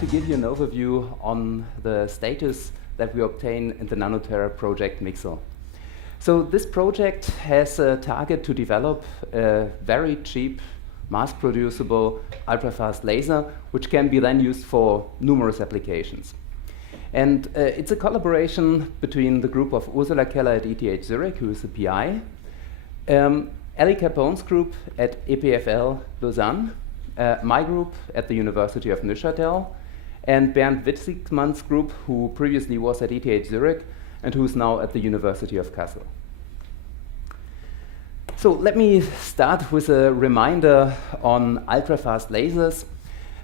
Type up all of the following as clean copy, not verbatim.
to give you an overview on the status that we obtain in the Nanotera project MIXSEL. So this project has a target to develop a very cheap, mass-producible, ultrafast laser, which can be then used for numerous applications. And it's a collaboration between the group of Ursula Keller at ETH Zurich, who is the PI, Ellie Capone's group at EPFL Lausanne, my group at the University of Neuchâtel, and Bernd Witzigmann's group, who previously was at ETH Zurich and who's now at the University of Kassel. So let me start with a reminder on ultrafast lasers.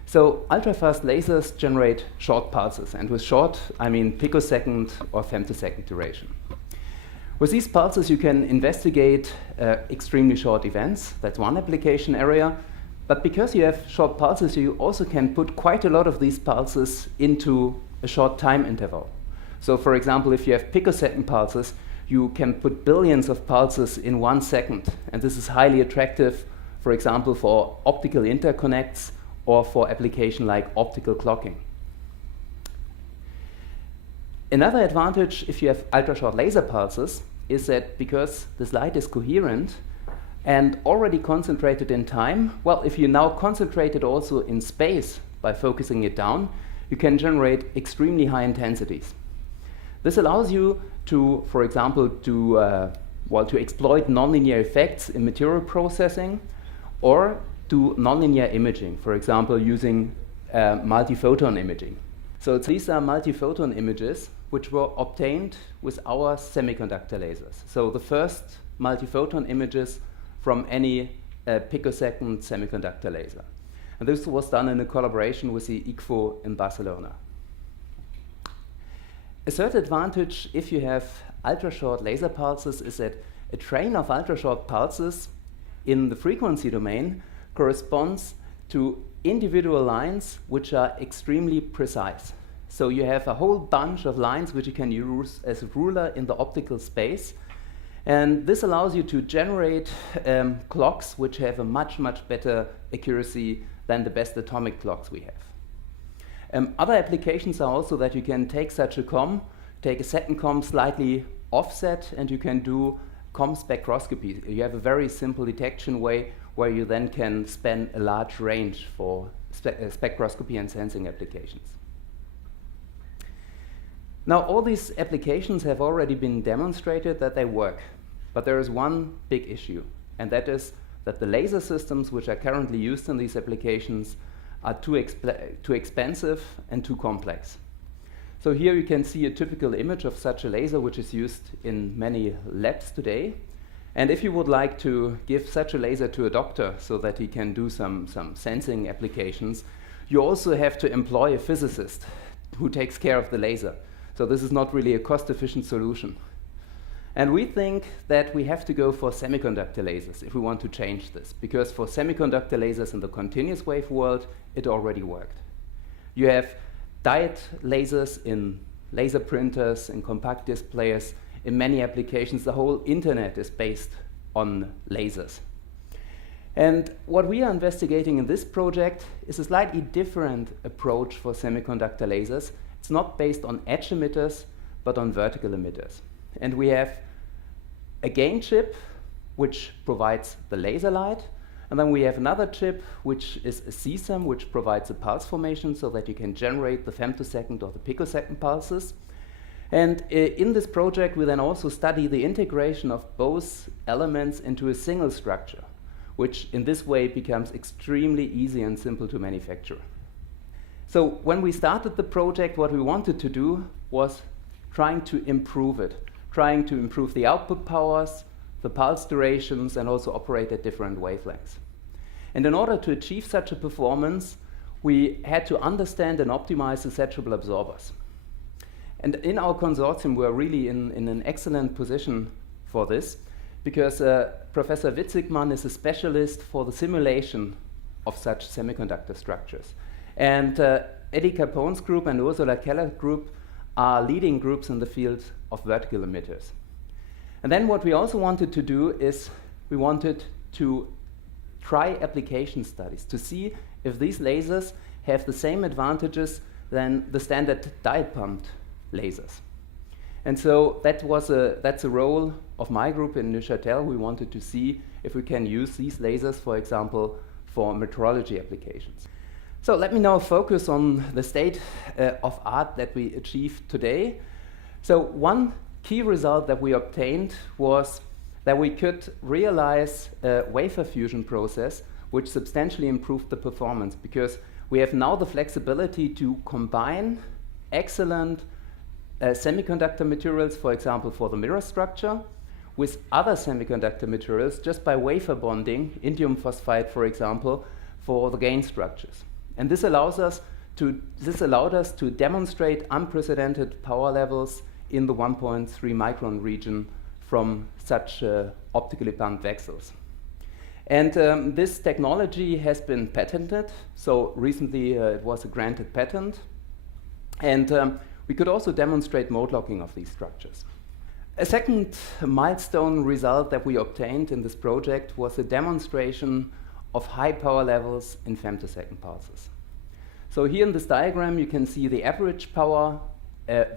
So ultrafast lasers generate short pulses, and with short, I mean picosecond or femtosecond duration. With these pulses, you can investigate extremely short events. That's one application area. But because you have short pulses, you also can put quite a lot of these pulses into a short time interval. So for example, if you have picosecond pulses, you can put billions of pulses in 1 second. And this is highly attractive, for example, for optical interconnects or for application like optical clocking. Another advantage if you have ultra-short laser pulses is that because this light is coherent and already concentrated in time, well, if you now concentrate it also in space by focusing it down, you can generate extremely high intensities. This allows you to, for example, to exploit nonlinear effects in material processing or do nonlinear imaging, for example, using multiphoton imaging. So these are multiphoton images which were obtained with our semiconductor lasers. So the first multiphoton images from any picosecond semiconductor laser. And this was done in a collaboration with the ICFO in Barcelona. A third advantage if you have ultra-short laser pulses is that a train of ultra-short pulses in the frequency domain corresponds to individual lines which are extremely precise. So you have a whole bunch of lines which you can use as a ruler in the optical space. And this allows you to generate clocks which have a much, much better accuracy than the best atomic clocks we have. Other applications are also that you can take such a COM, take a second COM slightly offset, and you can do COM spectroscopy. You have a very simple detection way where you then can span a large range for spectroscopy and sensing applications. Now, all these applications have already been demonstrated that they work. But there is one big issue, and that is that the laser systems which are currently used in these applications are too expensive and too complex. So here you can see a typical image of such a laser which is used in many labs today. And if you would like to give such a laser to a doctor so that he can do some sensing applications, you also have to employ a physicist who takes care of the laser. So this is not really a cost-efficient solution. And we think that we have to go for semiconductor lasers if we want to change this, because for semiconductor lasers in the continuous wave world, it already worked. You have diode lasers in laser printers, in compact displays, in many applications. The whole internet is based on lasers. And what we are investigating in this project is a slightly different approach for semiconductor lasers. It's not based on edge emitters, but on vertical emitters. And we have a gain chip, which provides the laser light. And then we have another chip, which is a CSEM, which provides a pulse formation so that you can generate the femtosecond or the picosecond pulses. And in this project, we then also study the integration of both elements into a single structure, which in this way becomes extremely easy and simple to manufacture. So when we started the project, what we wanted to do was trying to improve it, trying to improve the output powers, the pulse durations, and also operate at different wavelengths. And in order to achieve such a performance, we had to understand and optimize the saturable absorbers. And in our consortium, we're really in an excellent position for this, because Professor Witzigmann is a specialist for the simulation of such semiconductor structures. And Eddie Capone's group and Ursula Keller's group are leading groups in the field of vertical emitters. And then what we also wanted to do is we wanted to try application studies to see if these lasers have the same advantages than the standard diode-pumped lasers. And so that's a role of my group in Neuchâtel. We wanted to see if we can use these lasers, for example, for metrology applications. So let me now focus on the state of art that we achieved today. So one key result that we obtained was that we could realize a wafer fusion process which substantially improved the performance, because we have now the flexibility to combine excellent semiconductor materials, for example, for the mirror structure, with other semiconductor materials just by wafer bonding, indium phosphide, for example, for the gain structures. And this allowed us to demonstrate unprecedented power levels in the 1.3 micron region from such optically pumped VCSELs. And this technology has been patented. So recently it was a granted patent. And we could also demonstrate mode locking of these structures. A second milestone result that we obtained in this project was a demonstration of high power levels in femtosecond pulses. So here in this diagram you can see the average power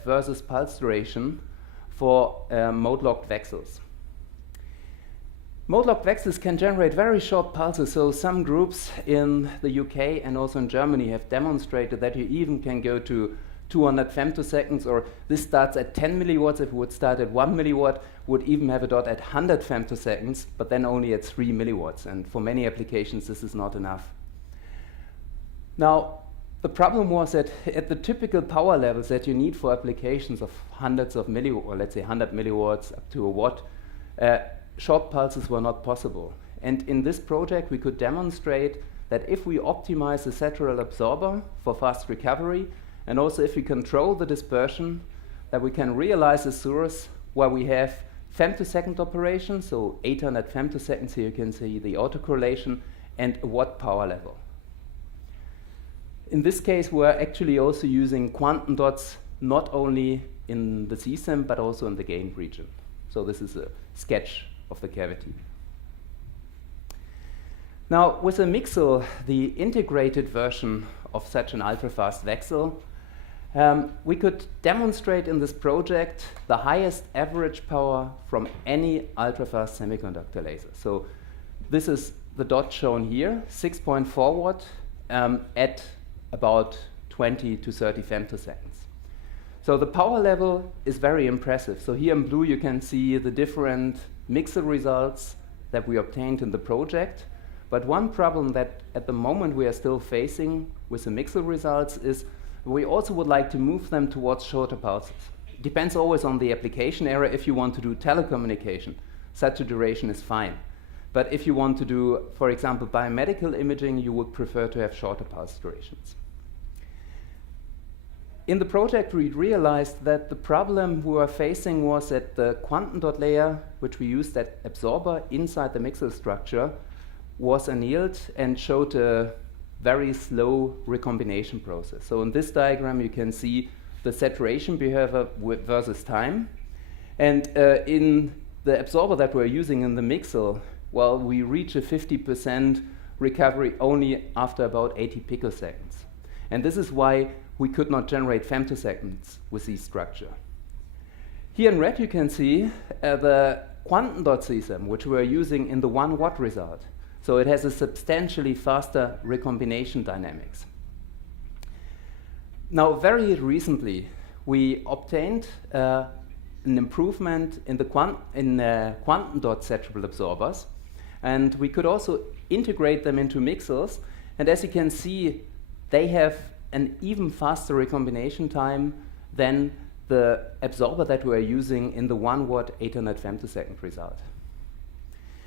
versus pulse duration for mode-locked VCSELs. Mode-locked VCSELs can generate very short pulses, so some groups in the UK and also in Germany have demonstrated that you even can go to 200 femtoseconds, or this starts at 10 milliwatts. If it would start at 1 milliwatt, would even have a dot at 100 femtoseconds, but then only at 3 milliwatts. And for many applications, this is not enough. Now, the problem was that at the typical power levels that you need for applications of hundreds of milliwatts, or let's say 100 milliwatts up to a watt, short pulses were not possible. And in this project, we could demonstrate that if we optimize the lateral absorber for fast recovery, and also if we control the dispersion, that we can realize a source where we have femtosecond operation, so 800 femtoseconds, here you can see the autocorrelation, and a watt power level. In this case, we're actually also using quantum dots, not only in the CSEM, but also in the gain region. So this is a sketch of the cavity. Now, with a MIXSEL, the integrated version of such an ultrafast VCSEL, we could demonstrate in this project the highest average power from any ultrafast semiconductor laser. So this is the dot shown here, 6.4 watt at about 20 to 30 femtoseconds. So the power level is very impressive. So here in blue you can see the different MIXSEL results that we obtained in the project. But one problem that at the moment we are still facing with the MIXSEL results is we also would like to move them towards shorter pulses. It depends always on the application area. If you want to do telecommunication, such a duration is fine. But if you want to do, for example, biomedical imaging, you would prefer to have shorter pulse durations. In the project, we realized that the problem we were facing was that the quantum dot layer, which we used that absorber inside the MIXSEL structure, was annealed and showed a very slow recombination process. So in this diagram, you can see the saturation behavior versus time. And in the absorber that we're using in the MIXSEL, well, we reach a 50% recovery only after about 80 picoseconds. And this is why we could not generate femtoseconds with this structure. Here in red, you can see the quantum dot CSEM, which we're using in the 1 watt result. So it has a substantially faster recombination dynamics. Now, very recently, we obtained an improvement in the quantum dot saturable absorbers, and we could also integrate them into MIXSELs. And as you can see, they have an even faster recombination time than the absorber that we're using in the 1 watt 800 femtosecond result.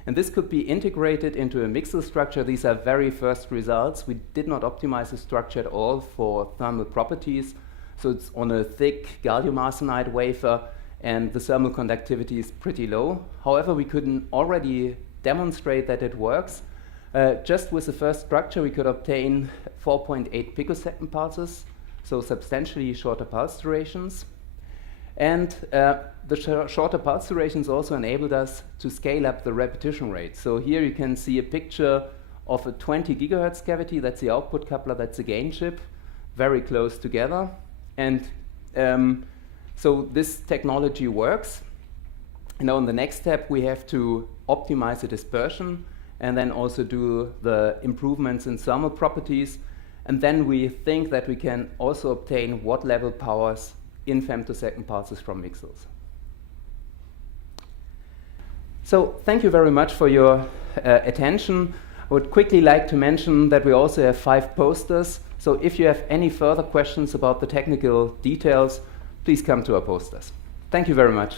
And this could be integrated into a MIXSEL structure. These are very first results. We did not optimize the structure at all for thermal properties. So it's on a thick gallium arsenide wafer, and the thermal conductivity is pretty low. However, we could already demonstrate that it works. Just with the first structure, we could obtain 4.8 picosecond pulses, so substantially shorter pulse durations. And the shorter pulse durations also enabled us to scale up the repetition rate. So here you can see a picture of a 20 gigahertz cavity, that's the output coupler, that's the gain chip, very close together. And so this technology works. Now in the next step, we have to optimize the dispersion and then also do the improvements in thermal properties. And then we think that we can also obtain watt level powers in femtosecond pulses from MIXSELS. So thank you very much for your attention. I would quickly like to mention that we also have 5 posters. So if you have any further questions about the technical details, please come to our posters. Thank you very much.